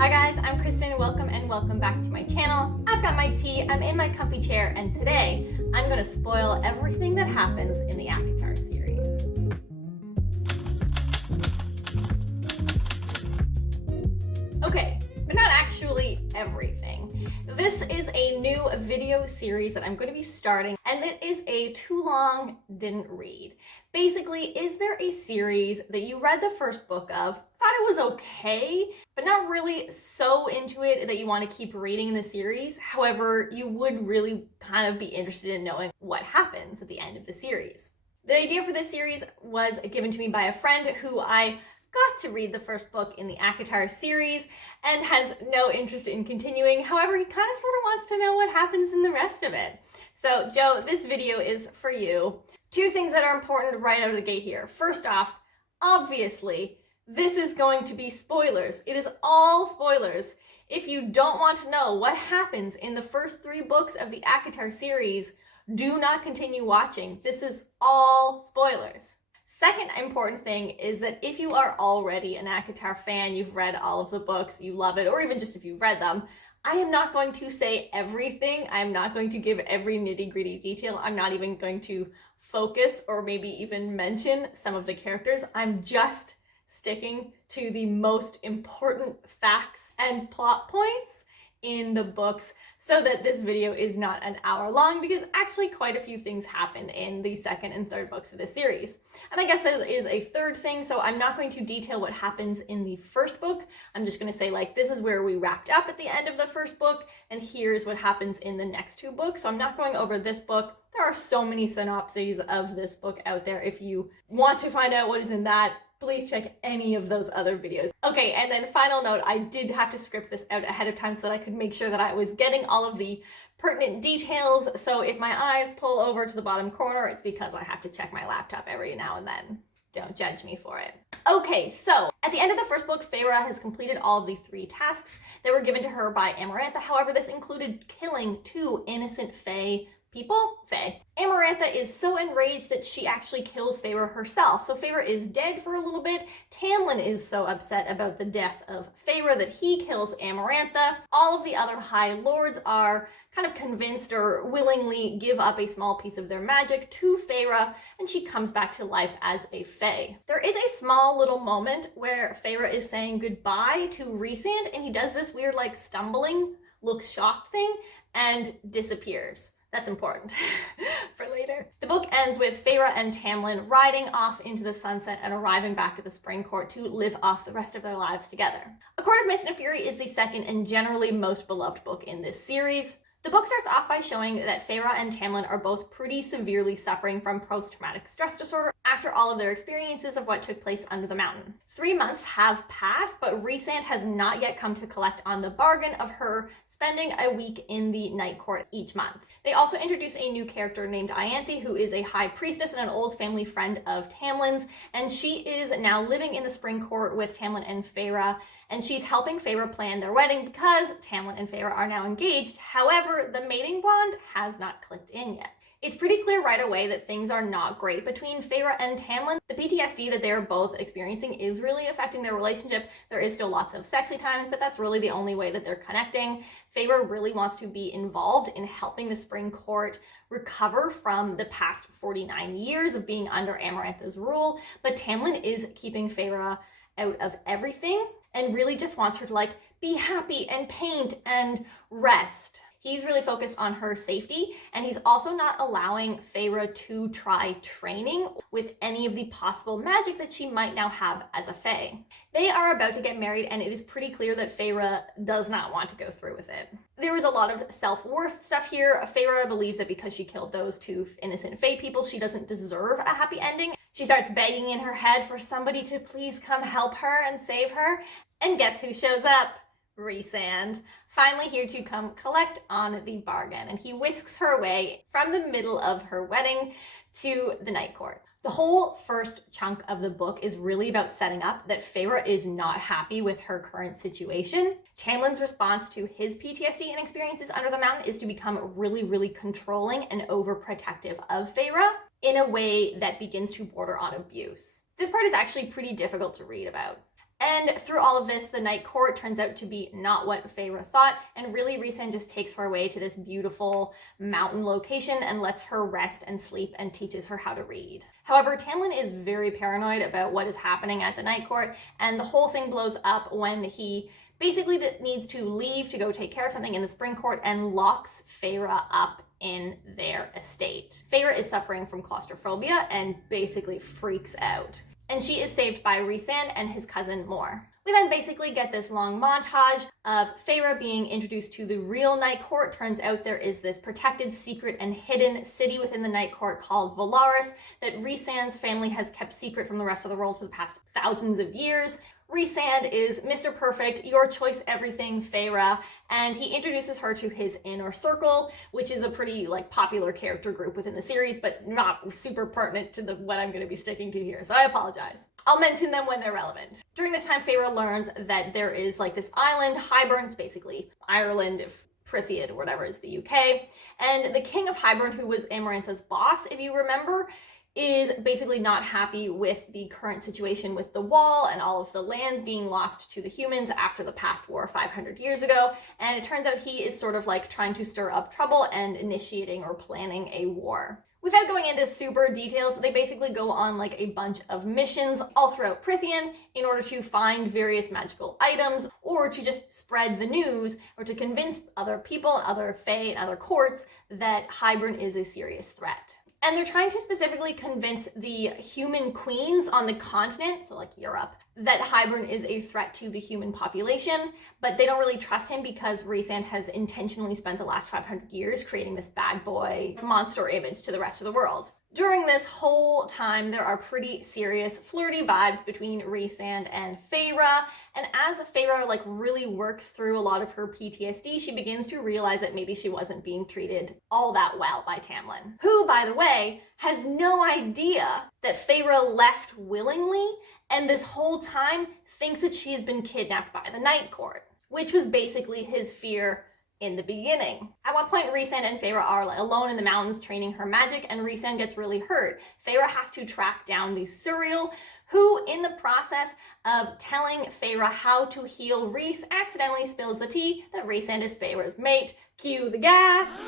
Hi guys, I'm Kristen. Welcome back to my channel. I've got my tea, I'm in my comfy chair, and today I'm going to spoil everything that happens in the ACOTAR series. Okay, but not actually everything. This is a new video series that I'm going to be starting, and it is a too long didn't read. Basically, is there a series that you read the first book of, thought it was okay, but not really so into it that you want to keep reading the series? However, you would really kind of be interested in knowing what happens at the end of the series. The idea for this series was given to me by a friend who I got to read the first book in the ACOTAR series and has no interest in continuing. However, he kind of sort of wants to know what happens in the rest of it. So, Joe, this video is for you. Two things that are important right out of the gate here. First off, obviously, this is going to be spoilers. It is all spoilers. If you don't want to know what happens in the first 3 books of the ACOTAR series, do not continue watching. This is all spoilers. Second important thing is that if you are already an ACOTAR fan, you've read all of the books, you love it, or even just if you've read them, I am not going to say everything. I'm not going to give every nitty-gritty detail. I'm not even going to focus or maybe even mention some of the characters. I'm just sticking to the most important facts and plot points in the books so that this video is not an hour long, because actually quite a few things happen in the second and third books of this series. And I guess there is a third thing, so I'm not going to detail what happens in the first book. I'm just going to say, like, this is where we wrapped up at the end of the first book, and here's what happens in the next 2 books. So I'm not going over this book. There are so many synopses of this book out there. If you want to find out what is in that, please check any of those other videos. Okay, and then final note, I did have to script this out ahead of time so that I could make sure that I was getting all of the pertinent details. So if my eyes pull over to the bottom corner, it's because I have to check my laptop every now and then. Don't judge me for it. Okay, so at the end of the first book, Feyre has completed all of the 3 tasks that were given to her by Amarantha. However, this included killing 2 innocent Fae people. Amarantha is so enraged that she actually kills Feyre herself. So Feyre is dead for a little bit. Tamlin is so upset about the death of Feyre that he kills Amarantha. All of the other High Lords are kind of convinced or willingly give up a small piece of their magic to Feyre, and she comes back to life as a Fae. There is a small little moment where Feyre is saying goodbye to Rhysand, and he does this weird, like, stumbling, looks shocked thing, and disappears. That's important for later. The book ends with Feyre and Tamlin riding off into the sunset and arriving back at the Spring Court to live off the rest of their lives together. A Court of Mist and Fury is the second and generally most beloved book in this series. The book starts off by showing that Feyre and Tamlin are both pretty severely suffering from post-traumatic stress disorder after all of their experiences of what took place under the mountain. 3 months have passed, but Rhysand has not yet come to collect on the bargain of her spending a week in the Night Court each month. They also introduce a new character named Ianthe, who is a high priestess and an old family friend of Tamlin's, and she is now living in the Spring Court with Tamlin and Feyre, and she's helping Feyre plan their wedding because Tamlin and Feyre are now engaged. However, the mating bond has not clicked in yet. It's pretty clear right away that things are not great between Feyre and Tamlin. The PTSD that they're both experiencing is really affecting their relationship. There is still lots of sexy times, but that's really the only way that they're connecting. Feyre really wants to be involved in helping the Spring Court recover from the past 49 years of being under Amarantha's rule, but Tamlin is keeping Feyre out of everything and really just wants her to, like, be happy and paint and rest. He's really focused on her safety, and he's also not allowing Feyre to try training with any of the possible magic that she might now have as a Fae. They are about to get married, and it is pretty clear that Feyre does not want to go through with it. There is a lot of self-worth stuff here. Feyre believes that because she killed those 2 innocent Fae people, she doesn't deserve a happy ending. She starts begging in her head for somebody to please come help her and save her. And guess who shows up? Rhysand, finally here to come collect on the bargain, and he whisks her away from the middle of her wedding to the Night Court. The whole first chunk of the book is really about setting up that Feyre is not happy with her current situation. Tamlin's response to his PTSD and experiences under the mountain is to become really, really controlling and overprotective of Feyre in a way that begins to border on abuse. This part is actually pretty difficult to read about. And through all of this, the night court turns out to be not what Feyre thought, and really Rhysand just takes her away to this beautiful mountain location and lets her rest and sleep and teaches her how to read. However, Tamlin is very paranoid about what is happening at the night court, and the whole thing blows up when he basically needs to leave to go take care of something in the spring court and locks Feyre up in their estate. Feyre is suffering from claustrophobia and basically freaks out. And she is saved by Rhysand and his cousin Mor. We then basically get this long montage of Feyre being introduced to the real night court. Turns out there is this protected, secret, and hidden city within the night court called Valaris that Rhysand's family has kept secret from the rest of the world for the past thousands of years. Rhysand is Mr. Perfect, your choice everything Feyre, and he introduces her to his inner circle, which is a pretty popular character group within the series, but not super pertinent to what I'm going to be sticking to here, so I apologize. I'll mention them when they're relevant. During this time, Feyre learns that there is this island, Hybern, it's basically Ireland, if Prythian or whatever is the UK, and the king of Hybern, who was Amarantha's boss, if you remember, is basically not happy with the current situation with the wall and all of the lands being lost to the humans after the past war 500 years ago. And it turns out he is sort of trying to stir up trouble and initiating or planning a war. Without going into super details, they basically go on a bunch of missions all throughout Prythian in order to find various magical items or to just spread the news or to convince other people, other fae, and other courts that Hybern is a serious threat. And they're trying to specifically convince the human queens on the continent, so Europe, that Hybern is a threat to the human population, but they don't really trust him because Rhysand has intentionally spent the last 500 years creating this bad boy monster image to the rest of the world. During this whole time, there are pretty serious flirty vibes between Rhysand and Feyre, and as Feyre really works through a lot of her PTSD, she begins to realize that maybe she wasn't being treated all that well by Tamlin, who, by the way, has no idea that Feyre left willingly, and this whole time thinks that she has been kidnapped by the Night Court, which was basically his fear in the beginning. At one point, Rhysand and Feyre are alone in the mountains training her magic, and Rhysand gets really hurt. Feyre has to track down the Suriel, who, in the process of telling Feyre how to heal Rhys, accidentally spills the tea that Rhysand is Feyre's mate. Cue the gas.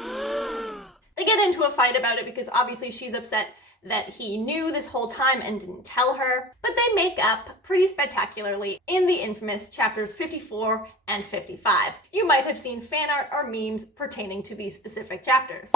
They get into a fight about it because obviously she's upset that he knew this whole time and didn't tell her, but they make up pretty spectacularly in the infamous chapters 54 and 55. You might have seen fan art or memes pertaining to these specific chapters.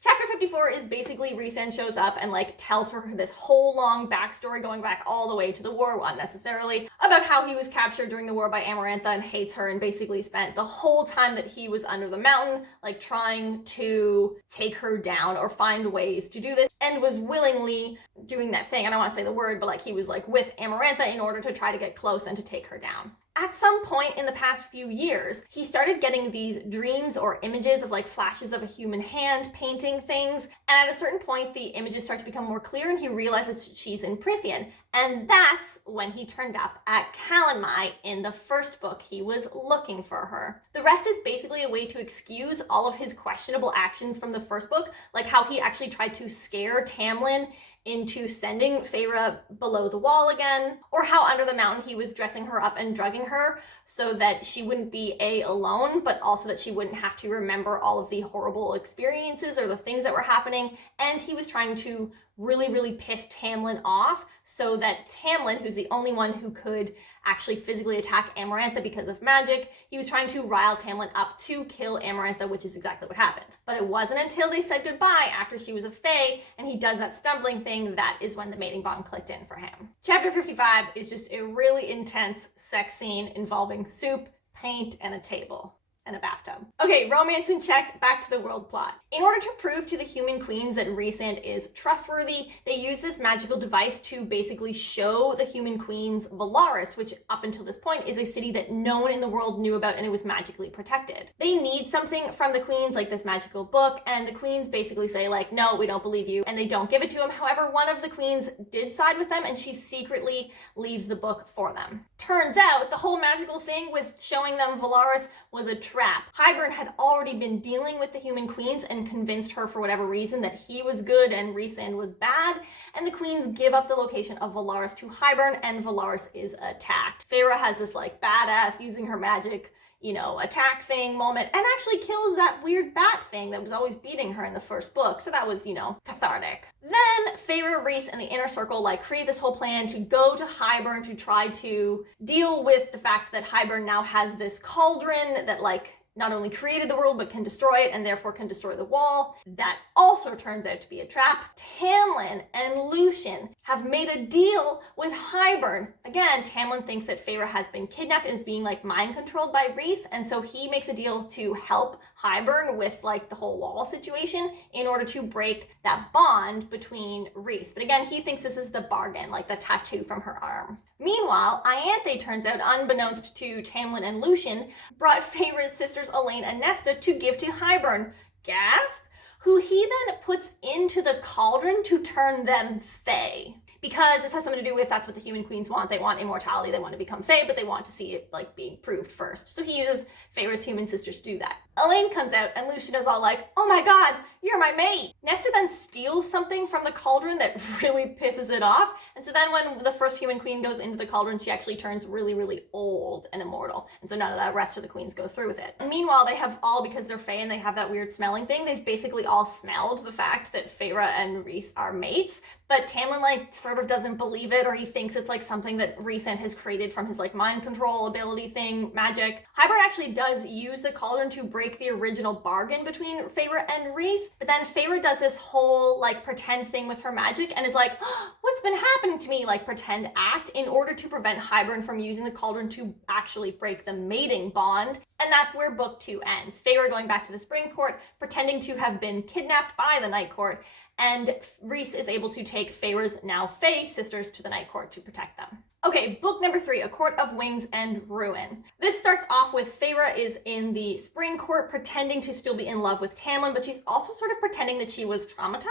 Chapter 54 is basically Rhysand shows up and tells her this whole long backstory going back all the way to the war, well, unnecessarily, about how he was captured during the war by Amarantha and hates her and basically spent the whole time that he was under the mountain trying to take her down or find ways to do this, and was willingly doing that thing. I don't want to say the word, but he was with Amarantha in order to try to get close and to take her down. At some point in the past few years, he started getting these dreams or images of flashes of a human hand painting things. And at a certain point, the images start to become more clear and he realizes she's in Prythian. And that's when he turned up at Calanmai in the first book. He was looking for her. The rest is basically a way to excuse all of his questionable actions from the first book, like how he actually tried to scare Tamlin into sending Feyre below the wall again, or how under the mountain he was dressing her up and drugging her so that she wouldn't be alone, but also that she wouldn't have to remember all of the horrible experiences or the things that were happening. And he was trying to really piss Tamlin off so that Tamlin, who's the only one who could actually physically attack Amarantha because of magic, he was trying to rile Tamlin up to kill Amarantha, which is exactly what happened. But it wasn't until they said goodbye after she was a fae and he does that stumbling thing that is when the mating bond clicked in for him. Chapter 55 is just a really intense sex scene involving soup, paint, and a table. And a bathtub. Okay, romance in check, back to the world plot. In order to prove to the human queens that Rhysand is trustworthy, they use this magical device to basically show the human queens Valaris, which up until this point is a city that no one in the world knew about and it was magically protected. They need something from the queens, like this magical book, and the queens basically say no, we don't believe you, and they don't give it to them. However, one of the queens did side with them and she secretly leaves the book for them. Turns out the whole magical thing with showing them Valaris was a trick trap. Hybern had already been dealing with the human queens and convinced her for whatever reason that he was good and Rhysand was bad, and the queens give up the location of Velaris to Hybern, and Velaris is attacked. Feyre has this like badass using her magic, you know, attack thing moment, and actually kills that weird bat thing that was always beating her in the first book. So that was, you know, cathartic. Then Feyre, Rhys, and the Inner Circle like create this whole plan to go to Hybern to try to deal with the fact that Hybern now has this cauldron that like not only created the world, but can destroy it and therefore can destroy the wall. That also turns out to be a trap. Tamlin and Lucien have made a deal with Hybern. Again, Tamlin thinks that Feyre has been kidnapped and is being like mind controlled by Rhys, and so he makes a deal to help Hybern with like the whole wall situation in order to break that bond between Rhys. But again, he thinks this is the bargain, like the tattoo from her arm. Meanwhile, Ianthe, turns out, unbeknownst to Tamlin and Lucien, brought Feyre's sisters Elaine and Nesta to give to Hybern, gasp, who he then puts into the cauldron to turn them Fae. Because this has something to do with that's what the human queens want. They want immortality, they want to become Fae, but they want to see it like being proved first. So he uses Feyre's human sisters to do that. Elaine comes out and Lucien is all like, oh my god, you're my mate. Nesta then steals something from the cauldron that really pisses it off. And so then when the first human queen goes into the cauldron, she actually turns really, really old and immortal. And so none of the rest of the queens go through with it. And meanwhile, they have all, because they're Fae and they have that weird smelling thing, they've basically all smelled the fact that Feyre and Rhys are mates. But Tamlin like sort of doesn't believe it, or he thinks it's like something that Rhysand has created from his like mind control ability thing, magic. Hybern actually does use the cauldron to break the original bargain between Feyre and Rhys, but then Feyre does this whole like pretend thing with her magic and is like, oh, what's been happening to me? Like pretend act in order to prevent Hybern from using the cauldron to actually break the mating bond. And that's where book 2 ends. Feyre going back to the Spring Court, pretending to have been kidnapped by the Night Court, and Rhys is able to take Feyre's now Fae sisters to the Night Court to protect them. Okay, book number 3, A Court of Wings and Ruin. This starts off with Feyre is in the Spring Court pretending to still be in love with Tamlin, but she's also sort of pretending that she was traumatized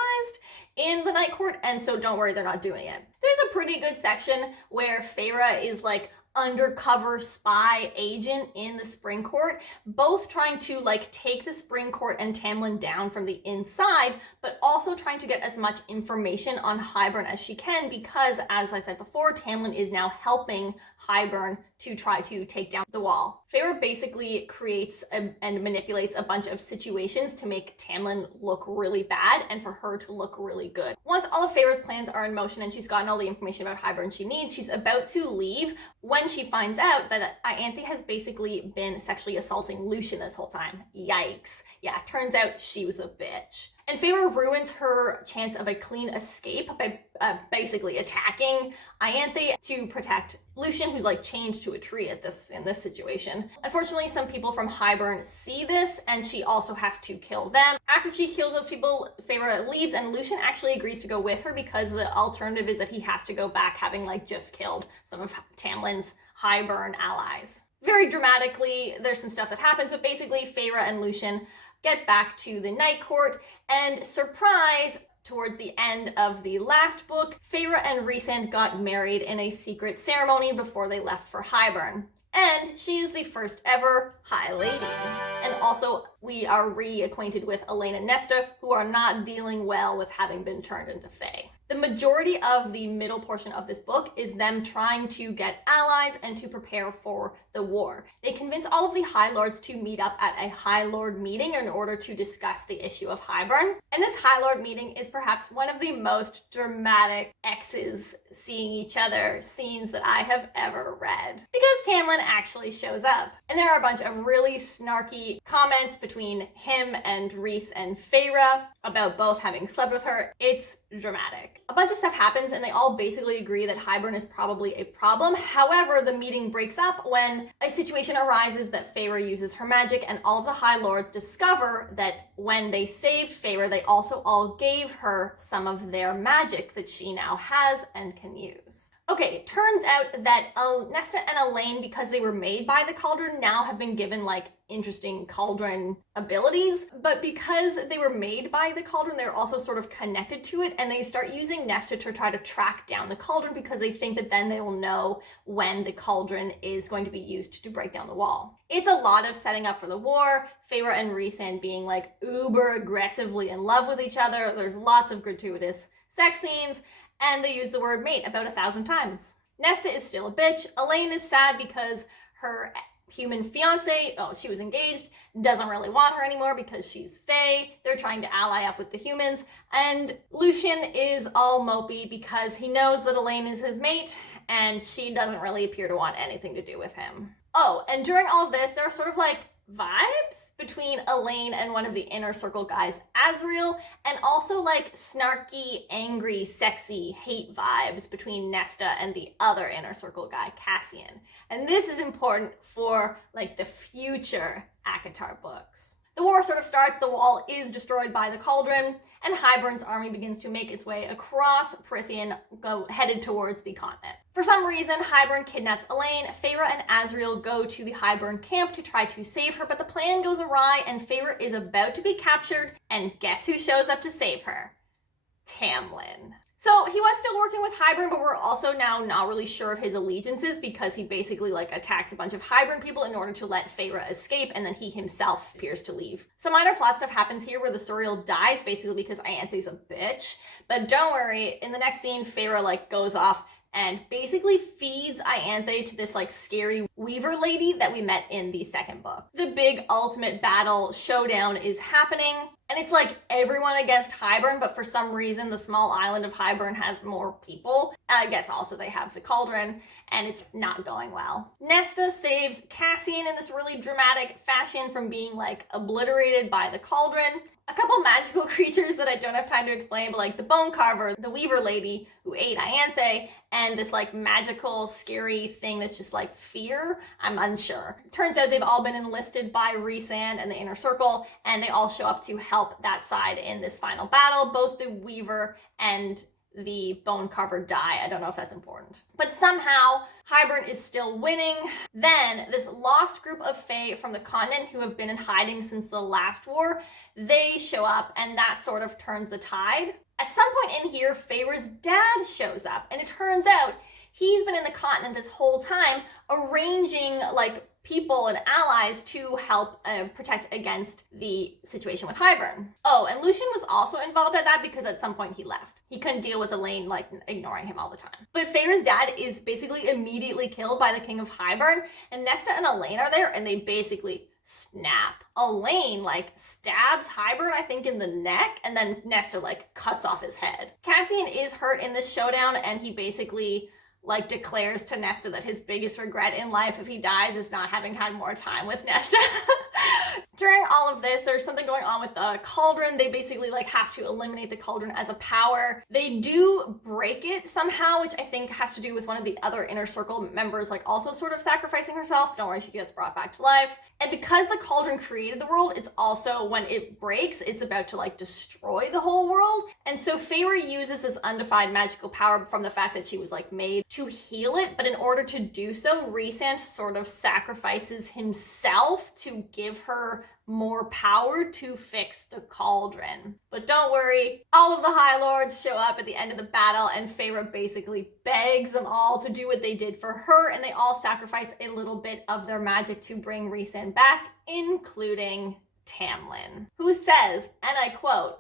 in the Night Court, and so don't worry, they're not doing it. There's a pretty good section where Feyre is like undercover spy agent in the Spring Court, both trying to like take the Spring Court and Tamlin down from the inside, but also trying to get as much information on Hybern as she can, because as I said before, Tamlin is now helping Hybern to try to take down the wall. Feyre basically creates and manipulates a bunch of situations to make Tamlin look really bad and for her to look really good. Once all of Feyre's plans are in motion and she's gotten all the information about Hybern she needs, she's about to leave when she finds out that Ianthe has basically been sexually assaulting Lucien this whole time. Yikes. Yeah, turns out she was a bitch. And Feyre ruins her chance of a clean escape by basically attacking Ianthe to protect Lucien, who's like chained to a tree in this situation. Unfortunately, some people from Hybern see this, and she also has to kill them. After she kills those people, Feyre leaves, and Lucien actually agrees to go with her because the alternative is that he has to go back having like just killed some of Tamlin's Hybern allies. Very dramatically, there's some stuff that happens, but basically Feyre and Lucien get back to the Night Court, and surprise, towards the end of the last book, Feyre and Rhysand got married in a secret ceremony before they left for Hybern. And she is the first ever High Lady. And also, we are reacquainted with Elaine and Nesta, who are not dealing well with having been turned into Fae. The majority of the middle portion of this book is them trying to get allies and to prepare for the war. They convince all of the High Lords to meet up at a High Lord meeting in order to discuss the issue of Hybern. And this High Lord meeting is perhaps one of the most dramatic exes seeing each other scenes that I have ever read, because Tamlin actually shows up. And there are a bunch of really snarky comments between him and Rhys and Feyre about both having slept with her. It's dramatic. A bunch of stuff happens and they all basically agree that Hybern is probably a problem. However, the meeting breaks up when a situation arises that Feyre uses her magic, and all of the High Lords discover that when they saved Feyre, they also all gave her some of their magic that she now has and can use. Okay, it turns out that Nesta and Elaine, because they were made by the cauldron, now have been given like interesting cauldron abilities, but because they were made by the cauldron, they're also sort of connected to it, and they start using Nesta to try to track down the cauldron because they think that then they will know when the cauldron is going to be used to break down the wall. It's a lot of setting up for the war, Feyre and Rhysand being like uber aggressively in love with each other. There's lots of gratuitous sex scenes, and they use the word mate about 1,000 times. Nesta is still a bitch. Elaine is sad because her human fiance, she was engaged, doesn't really want her anymore because she's Fae. They're trying to ally up with the humans. And Lucien is all mopey because he knows that Elaine is his mate and she doesn't really appear to want anything to do with him. Oh, and during all of this, there are sort of like vibes between Elaine and one of the inner circle guys, Azriel, and also like snarky, angry, sexy hate vibes between Nesta and the other inner circle guy, Cassian. And this is important for like the future ACOTAR books. The war sort of starts, the wall is destroyed by the cauldron, and Hybern's army begins to make its way across Prythian, headed towards the continent. For some reason, Hybern kidnaps Elaine. Feyre and Azriel go to the Hybern camp to try to save her, but the plan goes awry and Feyre is about to be captured, and guess who shows up to save her? Tamlin. So he was still working with Hybern, but we're also now not really sure of his allegiances because he basically like attacks a bunch of Hybern people in order to let Feyre escape, and then he himself appears to leave. Some minor plot stuff happens here where the Suriel dies basically because Ianthe's a bitch, but don't worry, in the next scene, Feyre like goes off and basically feeds Ianthe to this like scary Weaver lady that we met in the second book. The big ultimate battle showdown is happening, and it's like everyone against Hybern, but for some reason the small island of Hybern has more people. I guess also they have the cauldron, and it's not going well. Nesta saves Cassian in this really dramatic fashion from being like obliterated by the cauldron. A couple magical creatures that I don't have time to explain, but like the Bone Carver, the Weaver lady who ate Ianthe, and this like magical, scary thing that's just like fear. I'm unsure. Turns out they've all been enlisted by Rhysand and the Inner Circle, and they all show up to help that side in this final battle. Both the Weaver and the Bone Carver die. I don't know if that's important. But somehow, Hybern is still winning. Then, this lost group of Fae from the continent who have been in hiding since the last war, they show up, and that sort of turns the tide. At some point in here, Feyre's dad shows up, and it turns out he's been in the continent this whole time, arranging like people and allies to help protect against the situation with Hybern. Oh, and Lucien was also involved at that because at some point he left. He couldn't deal with Elaine like ignoring him all the time. But Feyre's dad is basically immediately killed by the King of Hybern, and Nesta and Elaine are there, and they basically snap. Elaine like stabs Hybern, I think, in the neck, and then Nesta like cuts off his head. Cassian is hurt in this showdown, and he basically like declares to Nesta that his biggest regret in life if he dies is not having had more time with Nesta. During all of this, there's something going on with the cauldron. They basically like have to eliminate the cauldron as a power. They do break it somehow, which I think has to do with one of the other Inner Circle members like also sort of sacrificing herself. Don't worry, she gets brought back to life. And because the cauldron created the world, it's also, when it breaks, it's about to like destroy the whole world. And so Feyre uses this undefined magical power from the fact that she was like made to heal it. But in order to do so, Rhysand sort of sacrifices himself to give her more power to fix the cauldron. But don't worry, all of the High Lords show up at the end of the battle, and Feyre basically begs them all to do what they did for her, and they all sacrifice a little bit of their magic to bring Rhysand back, including Tamlin, who says, and I quote,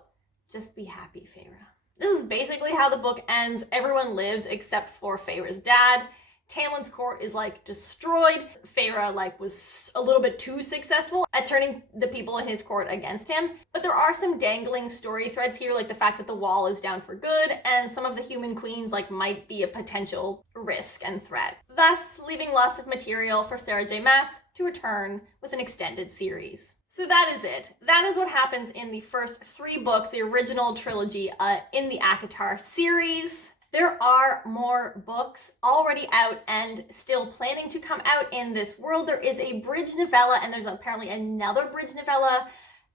"Just be happy, Feyre." This is basically how the book ends. Everyone lives except for Feyre's dad. Tamlin's court is like destroyed. Feyre like was a little bit too successful at turning the people in his court against him. But there are some dangling story threads here, like the fact that the wall is down for good, and some of the human queens like might be a potential risk and threat. Thus, leaving lots of material for Sarah J. Maas to return with an extended series. So that is it. That is what happens in the first 3 books, the original trilogy in the ACOTAR series. There are more books already out and still planning to come out in this world. There is a bridge novella, and there's apparently another bridge novella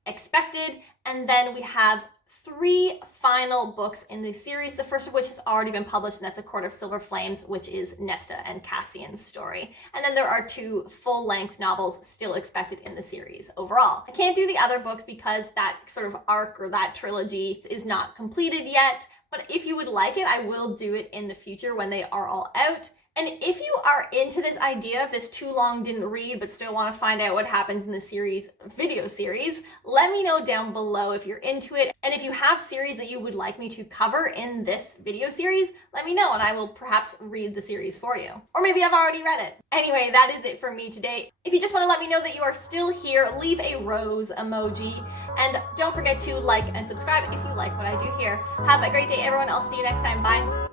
expected. And then we have 3 final books in the series, the first of which has already been published, and that's A Court of Silver Flames, which is Nesta and Cassian's story. And then there are 2 full-length novels still expected in the series overall. I can't do the other books because that sort of arc or that trilogy is not completed yet, but if you would like it, I will do it in the future when they are all out. And if you are into this idea of this too long didn't read but still want to find out what happens in the series video series, let me know down below if you're into it. And if you have series that you would like me to cover in this video series, let me know and I will perhaps read the series for you. Or maybe I've already read it. Anyway, that is it for me today. If you just want to let me know that you are still here, leave a rose emoji. And don't forget to like and subscribe if you like what I do here. Have a great day, everyone. I'll see you next time. Bye.